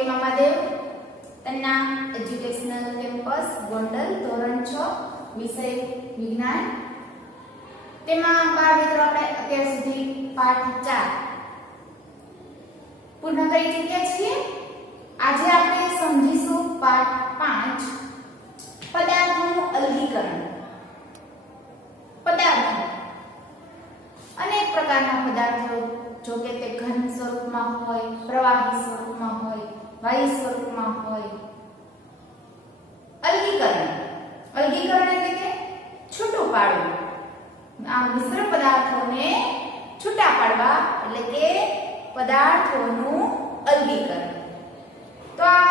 के महादेव तन्ना educational campus Gondal धोरण 6 विषय विज्ञान तेमा बाळ મિત્રો આપણે અત્યાર સુધી પાઠ 4 પૂર્ણ કરી ચૂક્યા છીએ। આજે આપણે સમજીશું પાઠ 5 પદાર્થોનું અલગીકરણ। પદાર્થો અનેક પ્રકારના પદાર્થો જો કે તે ઘન સ્વરૂપમાં હોય, પ્રવાહી સ્વરૂપમાં હોય, વાયુ સ્વરૂપમાં હોય। અલગીકરણ એટલે કે છૂટું પાડવું। આ મિશ્ર પદાર્થોને છૂટા પાડવા એટલે કે પદાર્થોનું અલગીકરણ। તો આ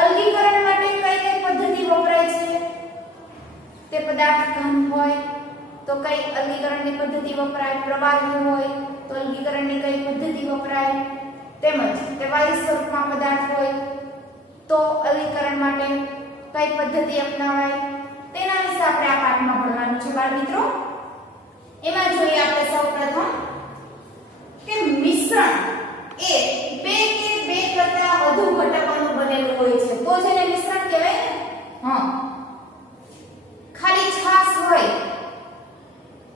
અલગીકરણ માટે કઈ કઈ પદ્ધતિ વપરાય છે? તે પદાર્થ ઘન હોય તો કઈ અલગીકરણની પદ્ધતિ વપરાય, પ્રવાહી હોય તો અલગીકરણની કઈ પદ્ધતિ વપરાય, તેમજ તે વાયુ સ્વરૂપમાં પદાર્થ હોય તો અલગીકરણ માટે કઈ પદ્ધતિ અપનાવાય, તેના વિશે આપણે આ પાઠમાં ભણવાનું છે બાળ મિત્રો। એમાં જોઈએ આપણે સૌપ્રથમ કે મિશ્રણ એ બે કે બે કરતા વધુ ઘટકોનું બનેલું હોય છે તો જેને મિશ્રણ કહેવાય ને। ખાલી છાશ હોય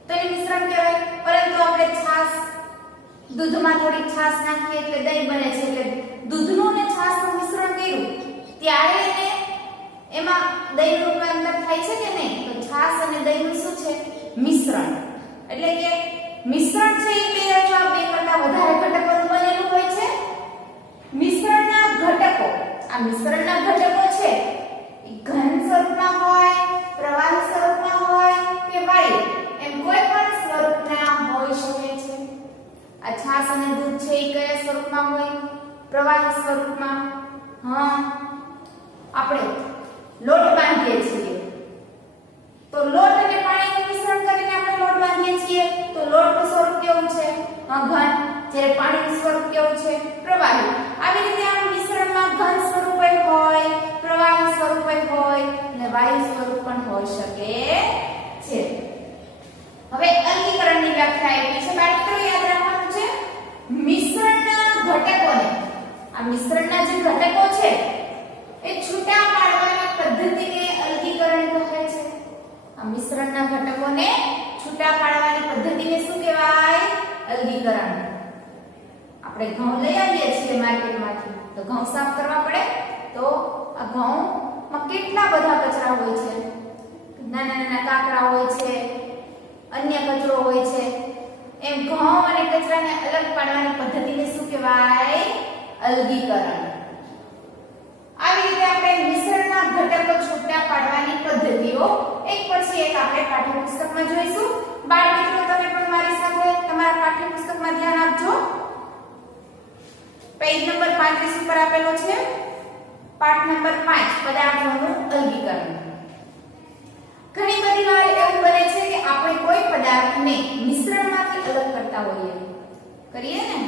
તો એ મિશ્રણ કહેવાય, પરંતુ આપણે છાશ દૂધમાં થોડી છાશ નાખીએ એટલે દહીં બને છે, એટલે દૂધનું અને છાશનું મિશ્રણ કર્યું ત્યારે એને એમાં દહીંનું રૂપાંતર થાય છે કે નહીં? તો છાશ અને દહીંનું શું છે? મિશ્રણ। એટલે કે મિશ્રણ છે એ બે અથવા બે કરતા વધારે ઘટકોનું બનેલું હોય છે। મિશ્રણના ઘટકો, આ મિશ્રણના ઘટકો છે એ ઘન સ્વરૂપમાં હોય, પ્રવાહી સ્વરૂપમાં હોય કે વાયુ એમ કોઈ પણ સ્વરૂપના હોઈ શકે છે। આ છાશ અને દૂધ છે એ કયા સ્વરૂપમાં હોય? પ્રવાહી સ્વરૂપમાં। આપણે લોટ બાંધીએ છીએ તો લોટ અને પાણીનું મિશ્રણ કરીને આપણે લોટ બાંધીએ છીએ તો લોટનું સ્વરૂપ કેવું છે? ઘન। જ્યારે પાણીનું સ્વરૂપ કેવું છે? પ્રવાહી। આવી રીતે આ મિશ્રણમાં ઘન સ્વરૂપે હોય, પ્રવાહી સ્વરૂપે હોય અને વાયુ સ્વરૂપ પણ હોઈ શકે છે। હવે અલગીકરણની વ્યાખ્યા આપી છે બાળકો, યાદ રાખવાનું છે મિશ્રણના ઘટકોને, આ મિશ્રણના જે ઘટકો છે એ છૂટા પાડવાની પદ્ધતિને અલગીકરણ કહે છે। આ મિશ્રણના ઘટકોને છૂટા પાડવાની પદ્ધતિને શું કહેવાય? અલગીકરણ। આપણે ઘઉં લઈ આવીએ છીએ માર્કેટમાંથી તો ઘઉં સાફ કરવા પડે તો આ ઘઉંમાં કેટલા બધા કચરા હોય છે, નાના નાના કાકરા હોય છે, અન્ય કચરો હોય છે, એમ ઘઉં અને કચરાને અલગ પાડવાની પદ્ધતિને શું કહેવાય? અલગીકરણ। આવી રીતે આપણે મિશ્રણના ઘટકો છૂટા પાડવાની પદ્ધતિઓ એક પછી એક આપણે પાઠ્યપુસ્તકમાં જોઈશું। બાળ મિત્રો તમે પણ મારી સાથે તમારા પાઠ્યપુસ્તકમાં ધ્યાન આપજો। પેજ નંબર 35 ઉપર આપેલો છે પાઠ નંબર 5 પદાર્થોનું અલગીકરણ। ઘણી બધી વાર એવું બને છે કે આપણે કોઈ પદાર્થને મિશ્રણમાંથી અલગ કરતા હોઈએ, કરીએ ને?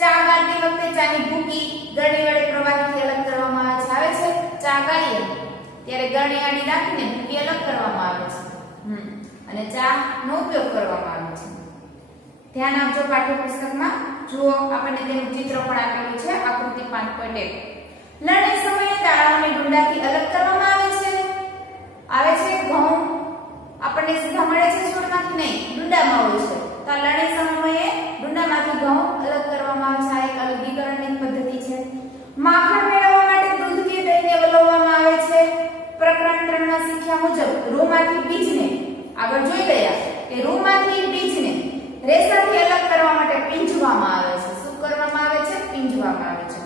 ચા ગાળતી વખતે ચાની ભૂકી ગળણી વડે પ્રવાહીથી અલગ કરવામાં આવે છે। ચા ગાળીએ ત્યારે ગળણી આડી રાખીને ભૂકી અલગ કરવામાં આવે છે અને ચા નો ઉપયોગ કરવામાં આવે છે। ધ્યાન આપજો પાઠ્યપુસ્તકમાં જુઓ, આપણને તેનું ચિત્ર પણ આપેલું છે આકૃતિ 5.1। લણણી સમયે દાણાઓને ડુંડાથી અલગ કરવામાં આવે છે। ઘઉં આપણને સીધા મળે છે છોડમાંથી નહીં, ડુંડામાં હોય છે તો આ લણણી સમયે ડુંડામાંથી ઘઉં અલગ કરવામાં આવે છે। આ એક અલગીકરણની પદ્ધતિ છે। માખણ મેળવવા માટે દૂધ કે દહીંને વલોવવામાં આવે છે। પ્રકરણ 3 માં શીખ્યા મુજબ રૂમાંથી બીજને, આગળ જોઈ ગયા કે રૂમાંથી બીજને રેસાથી અલગ કરવા માટે પીંજવામાં આવે છે। શું કરવામાં આવે છે? પીંજવામાં આવે છે।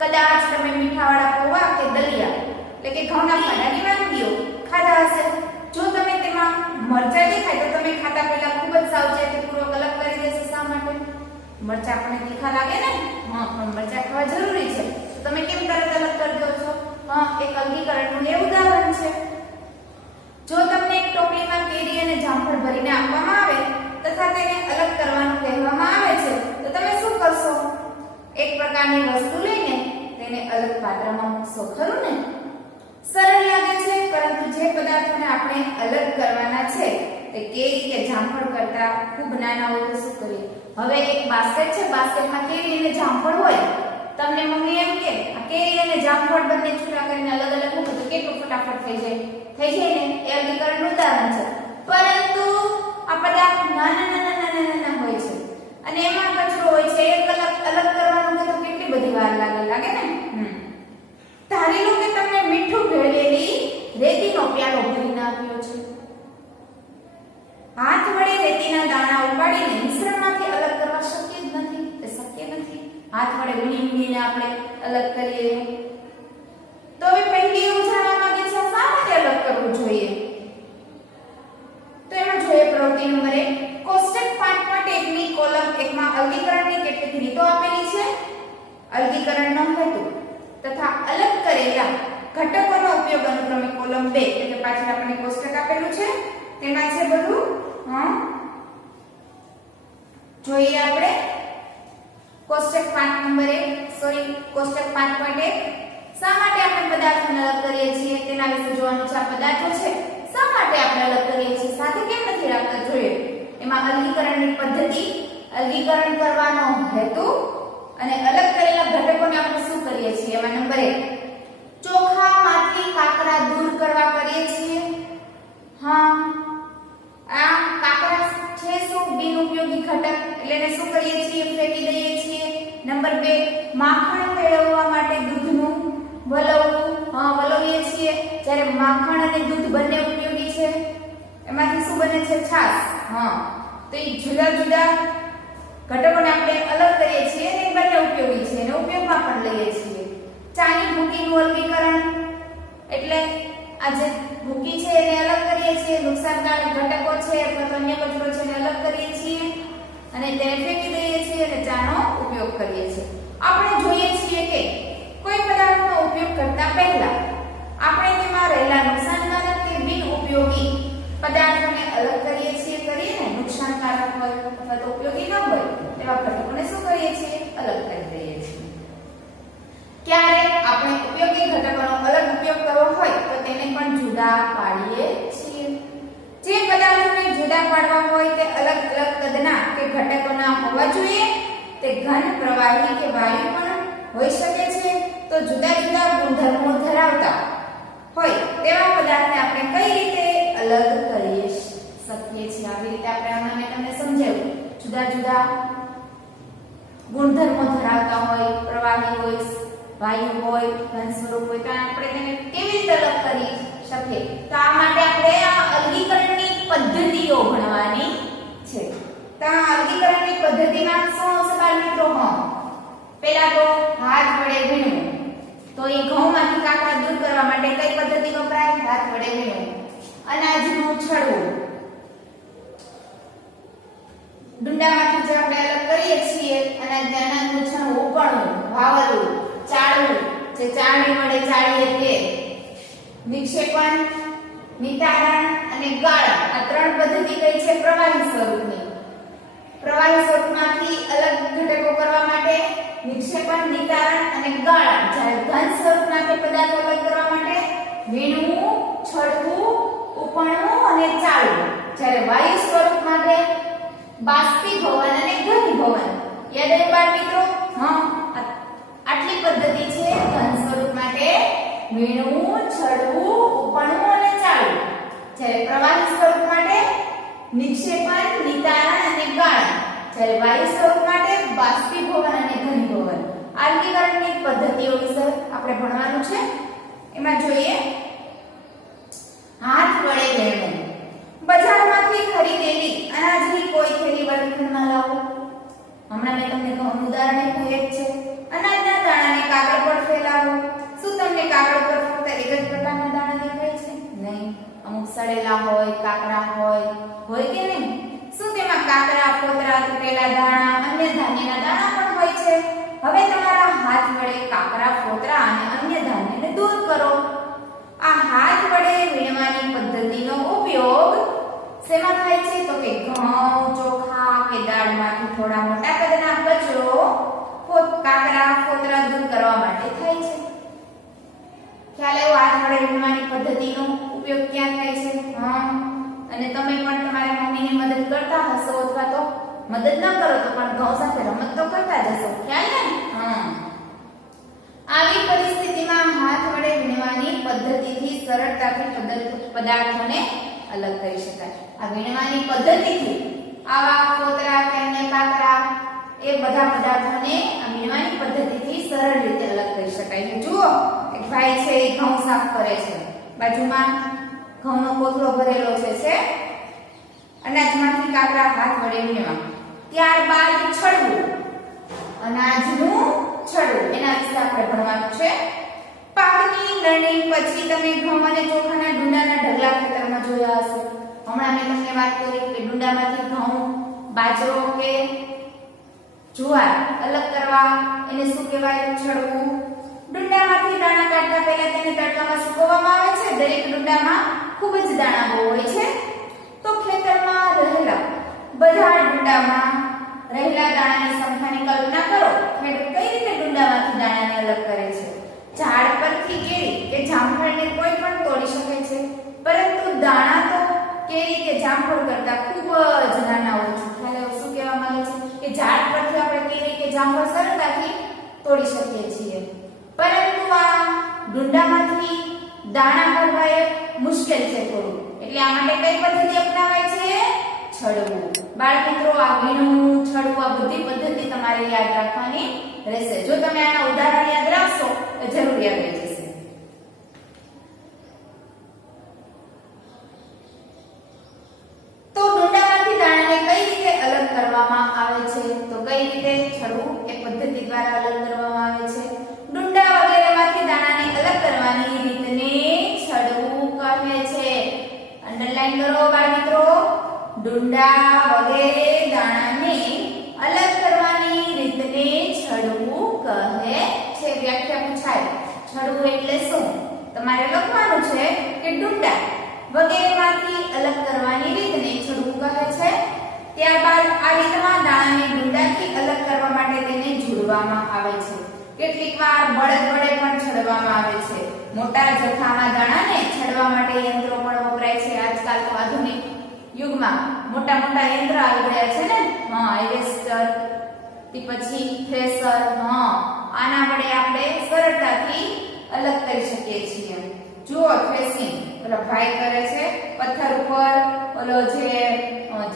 કદાચ તમે મીઠાવાળા પૌવા કે દલિયા એટલે કે ઘઉંના ફાડાની વાનગીઓ ખાધા હશે। જો તમે તેમાં મરચાં દેખાય તો તમે ખાતા પહેલા ખૂબ જ સાવચેતીપૂર્વક અલગ કરી દેશો। શા માટે? મરચાં આપણને તીખા લાગે ને? પણ મરચાં ખાવા જરૂરી છે તો તમે કેમ તરત અલગ કરી દો છો? એક અલગીકરણનું એ ઉદાહરણ છે। જો તમને એક ટોપલીમાં કેરી અને જામફળ ભરીને આપવામાં આવે તથા તેને અલગ કરવાનું કહેવામાં આવે છે તો તમે શું કરશો? એક પ્રકારની વસ્તુ લઈને તેને અલગ પાત્રમાં મૂકશો, ખરું ને? સરળ લાગે છે, પરંતુ જે પદાર્થોને આપણે અલગ કરવાના છે તે કેરી કે જામફળ કરતા ખૂબ નાના હોય તો શું કરીએ? હવે એક બાસ્કેટ છે, બાસ્કેટમાં કેરી અને જામફળ હોય, તમને મમ્મી જામફળ બંને છૂટા કરીને અલગ અલગ મૂકો તો કેટલું ફટાફટ થઈ જાય ને એ અલગીકરણનું ઉદાહરણ છે. પરંતુ આ પદાર્થ નાના હોય છે અને એમાં કચરો હોય છે, એક અલગ કરવાનું તો કેટલી બધી વાર લાગે ને. ધારી લો કે તમને મીઠું ભેળવેલી રેતીનો પ્યાલો ભરીને આપ્યો છે. હાથ વડે રેતીના દાણા ઉપાડીને મિશ્રણમાંથી અલગ કરવા શક્ય જ નથી. એ શક્ય નથી. હાથ વડે વીણીને આપણે અલગ કરીએ તો હવે પહેલી એવું જાણવા માંગે છે શા માટે અલગ કરવું જોઈએ. તો એમાં જોઈએ પ્રવૃત્તિ નંબર 1 કોષ્ટક 5 માં ટેકની કોલમ 1 માં અલગીકરણની કેટલીક રીતો આપેલી છે. અલગીકરણનો હેતુ તથા અલગ કરેલા ઘટકોનો ઉપયોગ અનુક્રમે કોલમ 2 એટલે કે પાછળ આપણને કોષ્ટક આપેલું છે તેમાં છે બધું. જોઈએ આપણે કોષ્ટક 5 નંબર 1 સોરી કોષ્ટક 5.1 શા માટે આપણે પદાર્થોને અલગ કરીએ છીએ તેના વિશે જોવાનું છે. આ પદાર્થો છે શા માટે આપણે અલગ કરીએ છીએ, સાથે કેમ નથી રાખતા જોઈએ. એમાં અલગીકરણની પદ્ધતિ, અલગીકરણ કરવાનો હેતુ અને અલગ કરેલા ઘટકોને આપણે શું કરીએ છીએ. એમાં નંબર 1 ચોખામાંથી કાકરા દૂર કરવા કરીએ છીએ. આ કાકરા છે શું બિનઉપયોગી ઘટક એટલે એને શું કરીએ છીએ, ફેંકી દઈએ છીએ. નંબર 2 માખણ મેળવવા માટે દૂધનું વલોવીએ છીએ. જ્યારે માખણ અને દૂધ બંને ઉપયોગી છે, એમાંથી શું બને છે, છાશ. તો એ જુદા જુદા ઘટકોને આપણે અલગ કરીએ છીએ અને બંને ઉપયોગી છે અને ઉપયોગમાં પણ લઈએ છીએ. ચાની ભૂકીનું અલગીકરણ એટલે આ જે ભૂકી છે એને અલગ કરીએ છીએ, નુકસાનકારક ઘટકો છે અથવા અન્ય કચરો છે એને અલગ કરીએ છીએ અને તેને ફેંકી દઈએ છીએ અને ચાનો ઉપયોગ કરીએ છીએ. આપણે જોઈએ છીએ કે કોઈ પદાર્થનો ઉપયોગ કરતા પહેલા આપણે તેમાં રહેલા નુકસાનકારક કે બિનઉપયોગી પદાર્થોને અલગ કરીએ છીએ. કરીને નુકસાનકારક હોય અથવા તો ઉપયોગી ન હોય તેવા ઘટકોને શું કરીએ છીએ, અલગ કરી દઈએ છીએ. ક્યારે આપણે ઉપયોગી ઘટકોનો અલગ ઉપયોગ કરવો હોય તો તેને પણ જુદા પાડીએ છીએ. જે પદાર્થોને જુદા પાડવા હોય તે અલગ અલગ કદના કે ઘટકોના હોવા જોઈએ. તે ઘન, પ્રવાહી કે વાયુ પણ હોઈ શકે છે. તો જુદા જુદા ગુણધર્મો ધરાવતા હોય તેવા પદાર્થને આપણે કઈ રીતે અલગ કરી શકીએ છીએ. આવી રીતે આપણે આમાં મેં તમને સમજાવ્યું. જુદા જુદા ગુણધર્મો ધરાવતા હોય, પ્રવાહી હોય, વાયુ હોય, ઘન સ્વરૂપ હોય તો આપણે તેને કેવી રીતે અલગ કરી શકીએ. તો આ માટે આપણે આ અલગીકરણની પદ્ધતિઓ ભણવાની છે. તો આ અલગીકરણની પદ્ધતિમાં શું આવશે બાળ મિત્રો? પહેલા તો હાથ વડે વીણવું. તો એ ઘઉંમાંથી કાકરા દૂર કરવા માટે કઈ પદ્ધતિ વપરાય? હાથ વડે વીણવું. અનાજનું છડવું. ડુંડામાંથી જે આપણે અલગ કરીએ છીએ અનાજનું છણવું, ઉપણવું, વાવલવું, ચાળવું, જે ચાળણી વડે ચાળીએ તે, વિક્ષેપણ, નિતારણ અને ગાળણ. આ ત્રણ પદ્ધતિ કઈ છે? પ્રવાહી સ્વરૂપની. પ્રવાહી સ્વરૂપમાંથી અલગ ઘટકો કરવા માટે વિક્ષેપણ, નિતારણ અને ગાળણ. જ્યારે ઘન સ્વરૂપમાંથી પદાર્થો અલગ કરવા માટે વીણવું, છડવું, ઉપણવું અને ચાળવું. જ્યારે વાયુ સ્વરૂપ માટે બાષ્પીભવન અને ઘનીભવન. યાદ આવ્યું બાળ મિત્રો? આટલી પદ્ધતિ છે ઘન સ્વરૂપ માટે વીણવું, છડવું, ઉપણવું અને ચાળવું. જ્યારે પ્રવાહી સ્વરૂપ માટે નિક્ષેપણ, નિતારણ અને ગાળણ. જ્યારે વાયુ સ્વરૂપ માટે બાષ્પીભવન અને ઘનીભવન. અલગીકરણની પદ્ધતિઓ વિશે આપણે ભણવાનું છે. એમાં જોઈએ હાથ વડે વીણવું. બજારમાંથી ખરીદેલી અનાજની કોઈ થેલી વર્ગખંડમાં લાવો. હમણાં મેં તમને ઘઉંનું ઉદાહરણ આપ્યું એ જ છે. અનાજના દાણાને કાગળ પર ફેલાવો. શું તમને કાગળ પર ફક્ત એક જ પ્રકારના દાણા દેખાય છે? નહીં. અમુક સડેલા હોય, કાકરા હોય કે નહીં? શું તેમાં કાકરા, ફોતરા, તૂટેલા દાણા, અન્ય ધાન્યના દાણા પણ હોય છે? હવે તમારા હાથ વડે કાકરા, ફોતરા અને અન્ય ધાન્યને દૂર કરો. આ હાથ વડે વીણવાની પદ્ધતિનો ઉપયોગ શેમાં થાય છે? તો કે ઘઉં, ચોખા કે દાળમાંથી થોડા મોટા કદના કચરો, કાકરા, ફોતરા દૂર કરવા માટે થાય છે. ખ્યાલ આવ્યો? હાથ વડે વીણવાની પદ્ધતિનો ઉપયોગ ક્યાં થાય છે? અને તમે પણ તમારા મમ્મીને મદદ કરતા હશો અથવા તો મદદ ન કરો તો પણ ઘઉં સાથે રમત તો કરતા જ હશો. ખ્યાલ ને? આવી પરિસ્થિતિમાં સરળતાથી પદાર્થોને અલગ કરી શકાય. આ વીણવાની પદ્ધતિથી આવા કોતરા કે અન્ય કાકરા એ બધા પદાર્થોને આ વીણવાની પદ્ધતિથી સરળ રીતે અલગ કરી શકાય છે. જુઓ એક ભાઈ છે એ ઘઉં સાફ કરે છે, બાજુમાં ઘઉંનો કોથળો ભરેલો છે અનાજમાંથી કાકરા હાથ વડે વીણવા. ત્યારબાદ છડવું, અનાજનું છડવું, એના વિશે આપણે ભણવાનું છે. પાકની લણણી પછી તમે ઘઉં અને ચોખાના ડુંડાના ઢગલા ખેતરમાં જોયા હશે. હમણાં મેં તમને વાત કરી કે ડુંડામાંથી ઘઉં, બાજરો કે જુવાર અલગ કરવા એને શું કહેવાય? છડવું. ડુંડામાંથી દાણા કાઢતા પહેલા તેને તડકામાં સૂકવવામાં આવે છે. દરેક ડુંડામાં ખૂબ જ દાણા હોય છે. તો ખેતરમાં રહેલા બધા ડુંડામાં રહેલા દાણાની સંખ્યાની કલ્પના કરો. ખેડૂત કઈ રીતે ડુંડામાંથી દાણાને અલગ કરે છે? ઝાડ પરથી કેરી કે જામફળને કોઈ પણ તોડી શકે છે, પરંતુ દાણા તો કેરી કે જામફળ કરતા ખૂબ જ નાના હોય છે. ખ્યાલ શું કહેવા માંગે છે કે ઝાડ પરથી આપણે કેરી કે જામફળ સરળતાથી તોડી શકીએ છીએ, પરંતુ આ ડુંડામાંથી દાણા કાઢવા એ મુશ્કેલ છે થોડું. એટલે આ માટે કઈ પદ્ધતિ અપનાવાય છે? છડવું. બાળમિત્રો, આ વીણવું, છડવું, આ બધી પદ્ધતિ તમારે યાદ રાખવાની રહેશે. જો તમે આના ઉદાહરણ યાદ રાખશો તો જરૂર યાદ રહી જશે. તો ડુંડામાંથી દાણાને કઈ રીતે અલગ કરવામાં આવે છે? તો કઈ રીતે? છડવું એ પદ્ધતિ દ્વારા અલગ કરવામાં આવે છે. ડુંડા વગેરેમાંથી દાણાને અલગ કરવાની રીતને છડવું કહે છે. અંડરલાઈન કરો બાળમિત્રો. ડુંડા વગેરે દાણાને અલગ કરવાની રીતને છડવું કહે છે. વ્યાખ્યા પૂછાય. છડવું એટલે શું? તમારે લખવાનું છે કે ડુંડા વગેરેમાંથી અલગ કરવાની રીતને છડવું કહે છે. ત્યારબાદ આ રીતમાં દાણાને ડુંડાથી અલગ કરવા માટે તેને જોડવામાં આવે છે. કેટલીકવાર બળદ વડે પણ છડવામાં આવે છે. મોટા જથ્થામાં દાણાને છડવા માટે યંત્રો પણ વપરાય છે. આજકાલ તો આધુનિક યુગમાં મોટા મોટા યંત્ર આવી ગયા છે ને. હાર્વેસ્ટર થી પછી થ્રેશર. આના વડે આપણે સરળતાથી અલગ કરી શકીએ છીએ. જુઓ થ્રેશિંગ ઓલો ભાઈ કરે છે પથ્થર ઉપર ઓલો જે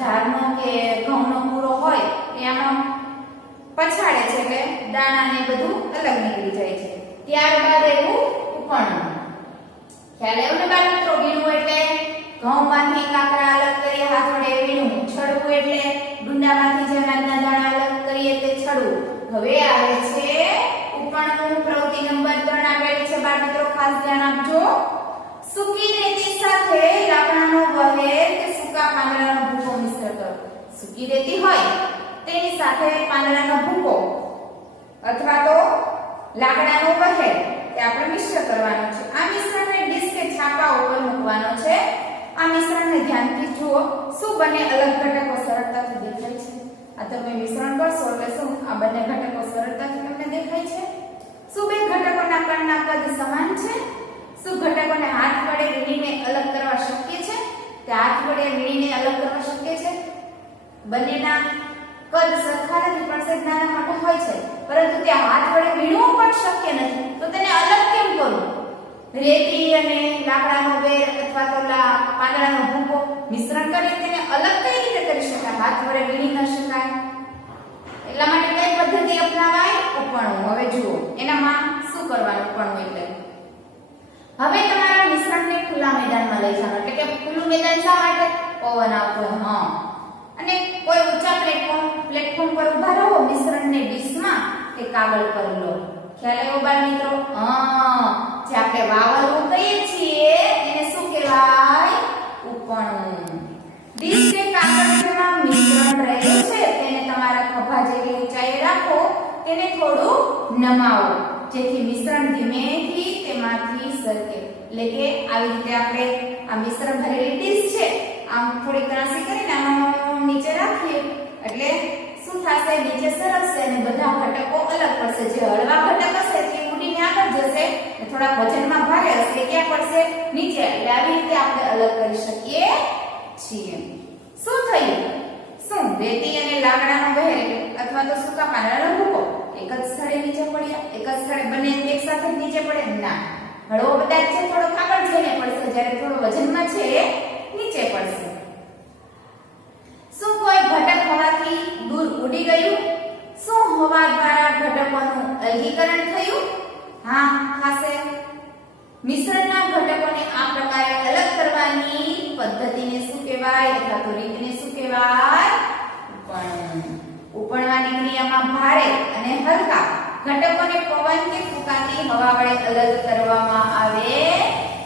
ઝાડનો કે ઘઉંનો પૂરો હોય એ આમાં પછાડે છે એટલે દાણા ને બધું અલગ નીકળી જાય છે. ત્યારબાદ એવું ઉપણવું. ખ્યાલ આવ્યો ને બાળમિત્રો? વીણવું એટલે ઘઉંમાંથી કાકરા અલગ કરી હાથ વડે વીણવું. છડવું એટલે ડુંડામાંથી જે અનાજના દાણા અલગ કરીએ તે છડવું. હવે આવે છે ઉપણવું. પ્રવૃત્તિ નંબર 3 આપેલી છે બાળમિત્રો, ખાસ ધ્યાન આપજો. સૂકી રેતી સાથે લાકડાનો વહેર કે સૂકા પાંદડાનો ભૂકો મિશ્ર કરો. સૂકી રેતી હોય તેની સાથે પાંદડાનો ભૂકો અથવા તો લાકડાનો વહેર તે આપણે મિશ્ર કરવાનો છે. આ મિશ્રણને ડીશ કે છાપા ઉપર મૂકવાનો છે. આ મિશ્રણને ધ્યાનથી જુઓ. શું બંને અલગ ઘટકો સરળતાથી દેખાય છે? આ તમે મિશ્રણ કરશો એટલે શું આ બંને ઘટકો સરળતાથી તમને દેખાય છે? શું બે ઘટકોના કણના કદ સમાન છે? શું ઘટકોને હાથ વડે વીણીને અલગ કરવા શક્ય છે? તે હાથ વડે વીણીને અલગ કરવા શક્ય છે? બંનેના કદ સરખા નથી, પણ સહેજ નાના મોટા હોય છે, પરંતુ તે હાથ વડે વીણવું પણ શક્ય નથી. તો તેને અલગ કેમ કરવું? રેતી અને લાકડાનો વેર અથવા તો પાંદડાનો ભૂકો મિશ્રણ કરી તેને અલગ કઈ રીતે કરી શકાય? હાથ વડે વીણી ન શકાય. એટલા માટે કઈ પદ્ધતિ અપનાવાય? ઉપણવું. હવે જુઓ એનામાં શું કરવાનું ઉપણવું એટલે. હવે તમારા મિશ્રણને ખુલ્લા મેદાનમાં લઈ જવાનું. એટલે કે ખુલ્લું મેદાન શા માટે? પવન આવતો હોય અને કોઈ ઊંચા પ્લેટફોર્મ પર ઊભા રહો. મિશ્રણને ડીશમાં કે કાગળ પર લો. ખ્યાલ આવ્યો બાળમિત્રો? જે આપણે વાવલવું કહીએ છીએ એને શું કહેવાય? ઉપણવું. ડીશ કે કાગળ જેમાં મિશ્રણ રહેલું છે તેને તમારા ખભા જેવી ઊંચાઈએ રાખો. તેને થોડું નમાવો જેથી મિશ્રણ ધીમેથી તેમાંથી સરકે. એટલે કે આવી રીતે આપણે આ મિશ્રણ ભરેલી ડીશ છે આમ થોડી ત્રાસી કરીને આમ નીચે રાખીએ એટલે શું થશે? નીચે સરકશે અને બધા ઘટકો અલગ પડશે. જે હળવા ઘટક હશે તે ઉડીને આગળ જશે, થોડા વજનમાં ભારે હશે ક્યાં પડશે? નીચે. એટલે આવી રીતે આપણે અલગ કરી શકીએ છીએ. શું થયું? શું રેતી અને લાકડાનો વહેર અથવા તો સૂકા પાંદડાનો ભૂકો એક જ સ્થળે નીચે પડ્યા? એક જ સ્થળે બંને એક સાથે નીચે પડે? ના. હળવો પદાર્થ છે થોડો આગળ જઈને પડશે, જ્યારે થોડો વજનમાં છે એ નીચે પડશે. શું કોઈ ઘટક હવાથી દૂર ઉડી ગયું? શું હવા દ્વારા ઘટકોનું અલગીકરણ થયું? હા, થશે. મિશ્રણના ઘટકોને આ પ્રકારે અલગ કરવાની પદ્ધતિને શું કહેવાય અથવા તો રીતને શું કહેવાય? ઉપણવાની ક્રિયામાં ભારે અને હલકા ઘટકોને પવન કે ફૂંકાતી હવા વડે અલગ કરવામાં આવે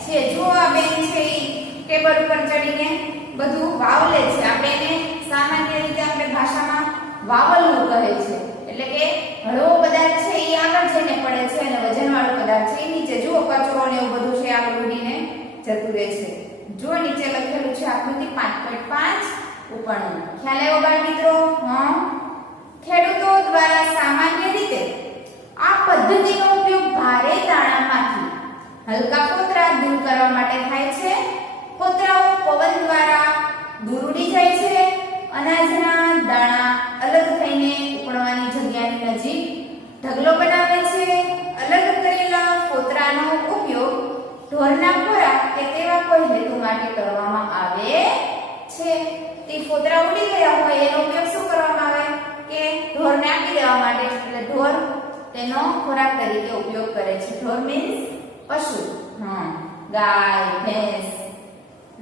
છે. જો આ બેન છે ટેબલ ઉપર ચડીને બધું વાવલે છે. આપણે એને સામાન્ય રીતે આપણે ભાષામાં વાવલવું કહે છે. એટલે કે હળવો પદાર્થ છે એ આગળ જઈને પડે છે અને વજનવાળો પદાર્થ છે એ નીચે. જુઓ કચરો ને એવું બધું છે આગળ ઉડીને જતું રહે છે. જો નીચે લખેલું છે આકૃતિ 5.5 ઉપણવું. ખ્યાલ આવ્યો બાળ મિત્રો? હા. ખેડૂતો દ્વારા સામાન્ય રીતે આ પદ્ધતિનો ઉપયોગ ભારે દાણામાંથી હલકા ફોતરા દૂર કરવા માટે થાય છે. ફોતરાઓ પવન દ્વારા દૂર ઉડી જાય છે. અનાજના દાણા અલગ થઈને ઉપણવાની જગ્યાની નજીક ઢગલો બનાવે છે. અલગ કરેલા ફોતરાનો ઉપયોગ ઢોરના ખોરાક કે તેવા કોઈ હેતુ માટે કરવામાં આવે છે. તે ફોતરા ઉડી ગયા હોય એનો ઉપયોગ શું કરવામાં આવે કે ઢોરને આપી દેવા માટે. એટલે ઢોર તેનો ખોરાક તરીકે ઉપયોગ કરે છે. ઢોર મીન્સ પશુ. ગાય, ભેંસ.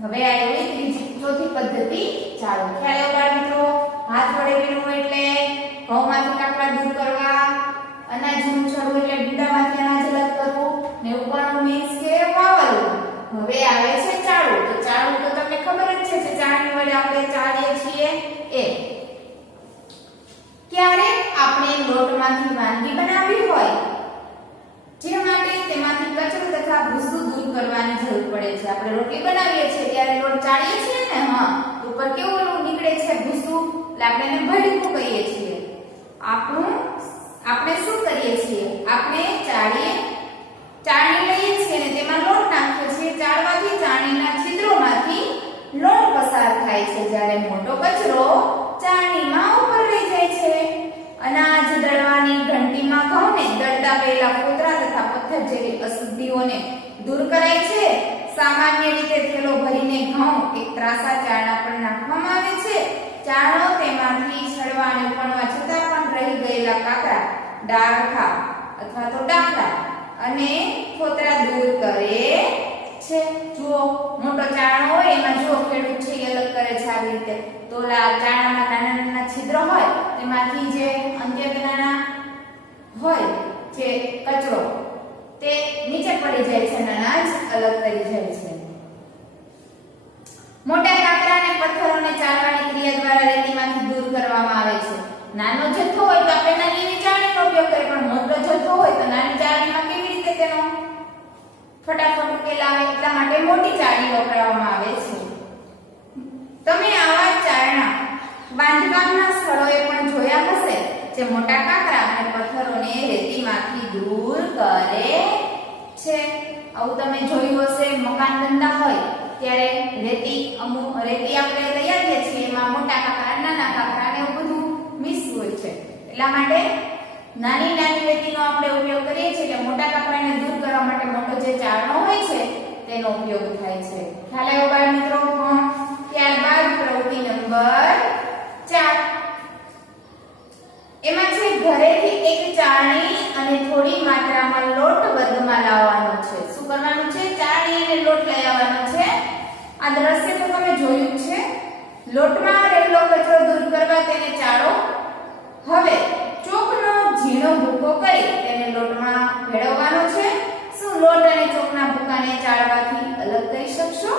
હવે આવી ત્રીજી ચોથી પદ્ધતિ ચાલો. ખ્યાલ આવ્યો બાળ મિત્રો? હાથ વડે વીણવું એટલે ઘઉંમાંથી કાકડા દૂર કરવા, અનાજનું છડવું એટલે ડૂંડામાંથી અનાજ અલગ કરવું, ને ઉપણવું મીન્સ કે વાવલવું. હવે આવે છે ચાળવું. તો ચાળવું તો તમને ખબર જ છે જે ચાળણી વડે આપણે ચાળીએ છીએ એ. ક્યારેક આપણે લોટમાંથી વાનગી બનાવવી હોય જે માટે તેમાંથી કચરો તથા ભૂસું દૂર કરવાની જરૂર પડે છે. આપણે રોટલી બનાવીએ છીએ ત્યારે લોટ ચાળીએ છીએ ને, ઉપર કેવું ઓલું નીકળે છે ભૂસું, એટલે આપણે એને ભડકું કહીએ છીએ. આપણે શું કરીએ છીએ? આપણે ચાળણી લઈએ છીએ ને તેમાં લોટ નાખીએ છીએ. ચાળવાથી ચાળણીના છિદ્રોમાંથી લોટ પસાર થાય છે, જ્યારે મોટો કચરો ચાળણીમાં ઉપર રહી જાય છે. અનાજ દળવાની ઘંટીમાં ઘઉંને દળતા પહેલા ફોતરા તથા પથ્થર જેવી અશુદ્ધિઓને દૂર કરાય છે. સામાન્ય રીતે થેલો ભરીને ઘઉં એક ત્રાસા ચાળણા પર નાખવામાં આવે છે. ચાળણો તેમાંથી છડવા અને ઉપણવા છતાં પણ રહી ગયેલા કાકરા, ડાળખા અથવા તો ડાકડા અને ફોતરા દૂર કરે છે. જુઓ મોટો ચાળણો હોય એમાં જુઓ ખેડૂત છે એ અલગ કરે છે આવી રીતે. તો ચાળણામાં નાના નાના છિદ્ર હોય તેમાંથી જે અંત્યનાના હોય જે કચરો તે નીચે પડી જાય છે અને અનાજ અલગ કરી જાય છે. મોટા કાકરા અને પથ્થરોને ચાળવાની ક્રિયા દ્વારા રેતીમાંથી દૂર કરવામાં આવે છે. નાનો જથ્થો હોય તો આપણે નાની એવી ચાળણીનો ઉપયોગ કરીએ, પણ મોટો જથ્થો હોય તો નાની ચાળણીમાં કેવી રીતે તેનો ફટાફટ ઉકેલ આવે એટલા માટે મોટી ચાળણી વપરાવવામાં આવે છે. તમે આવા ચાળણા બાંધકામના સ્થળોએ પણ જોયા હશે જે મોટા કાકરા અને પથ્થરોને રેતીમાંથી દૂર કરે છે. આવું તમે જોયું હશે મકાન બનતા હોય ત્યારે રેતી આપણે તૈયારીએ છીએ એમાં મોટા કાકરા, નાના કાકરા ને એવું બધું મિક્સ હોય છે. એટલા માટે નાની નાની રેતીનો આપણે ઉપયોગ કરીએ છીએ કે મોટા કાકરાને દૂર કરવા માટે મોટો જે ચાળણો હોય છે તેનો ઉપયોગ થાય છે. ખ્યાલ આવ્યો બાળ મિત્રો? ત્યારબાદ પ્રવૃત્તિ નંબર 4. એમાં છે ઘરેથી એક ચાળણી અને થોડી માત્રામાં લોટ વર્ગમાં લાવવાનો છે. શું કરવાનું છે? ચાળણી અને લોટ લઈ આવવાનો છે. આ દ્રશ્ય તો તમે જોયું છે. લોટમાં રહેલો કચરો દૂર કરવા તેને ચાળો. હવે ચોકનો ઝીણો ભૂકો કરી તેને લોટમાં ભેળવવાનો છે. શું લોટ અને ચોકના ભૂકાને ચાળવાથી અલગ કરી શકશો?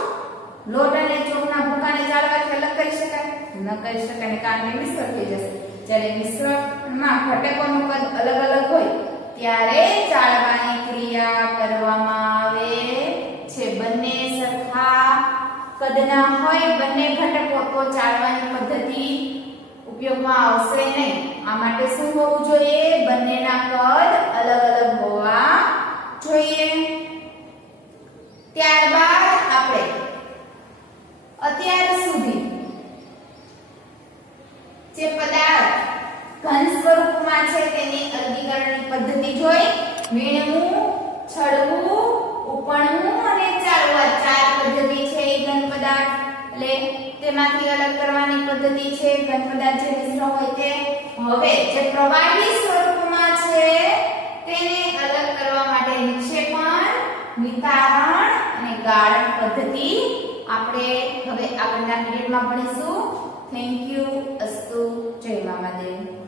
લોટ અને ચોકના ભૂકાને ચાળવાથી અલગ કરી શકાય? ન કરી શકાય, કારણ કે મિશ્ર થઈ જશે. જ્યારે મિશ્રણમાં ઘટકોનું કદ અલગ અલગ હોય ત્યારે ચાળવાની ક્રિયા કરવામાં આવે છે. બંને સરખા કદના હોય બંને ઘટકો તો ચાળવાની પદ્ધતિ ઉપયોગમાં આવશે નહીં. આ માટે શું હોવું જોઈએ? બંનેના કદ અલગ અલગ હોવા જોઈએ. ત્યારબાદ આપણે અત્યાર સુધી જે પદાર્થ ઘન સ્વરૂપમાં છે તેની અલગીકરણની પદ્ધતિ જોઈ. વીણવું, છડવું, ઉપણવું અને ચાળવું આ ચાર પદ્ધતિ છે એ ઘન પદાર્થ એટલે તેમાંથી અલગ કરવાની પદ્ધતિ છે ઘન પદાર્થ જે મિશ્ર હોય તે હવે જે પ્રવાહી સ્વરૂપમાં છે તેને અલગ કરવા માટે નિક્ષેપણ નિતારણ અને ગાળણ પદ્ધતિ આપણે હવે આગળના પીરિયડમાં ભણીશું થેન્ક યુ અસ્તુ જય મામાદેવ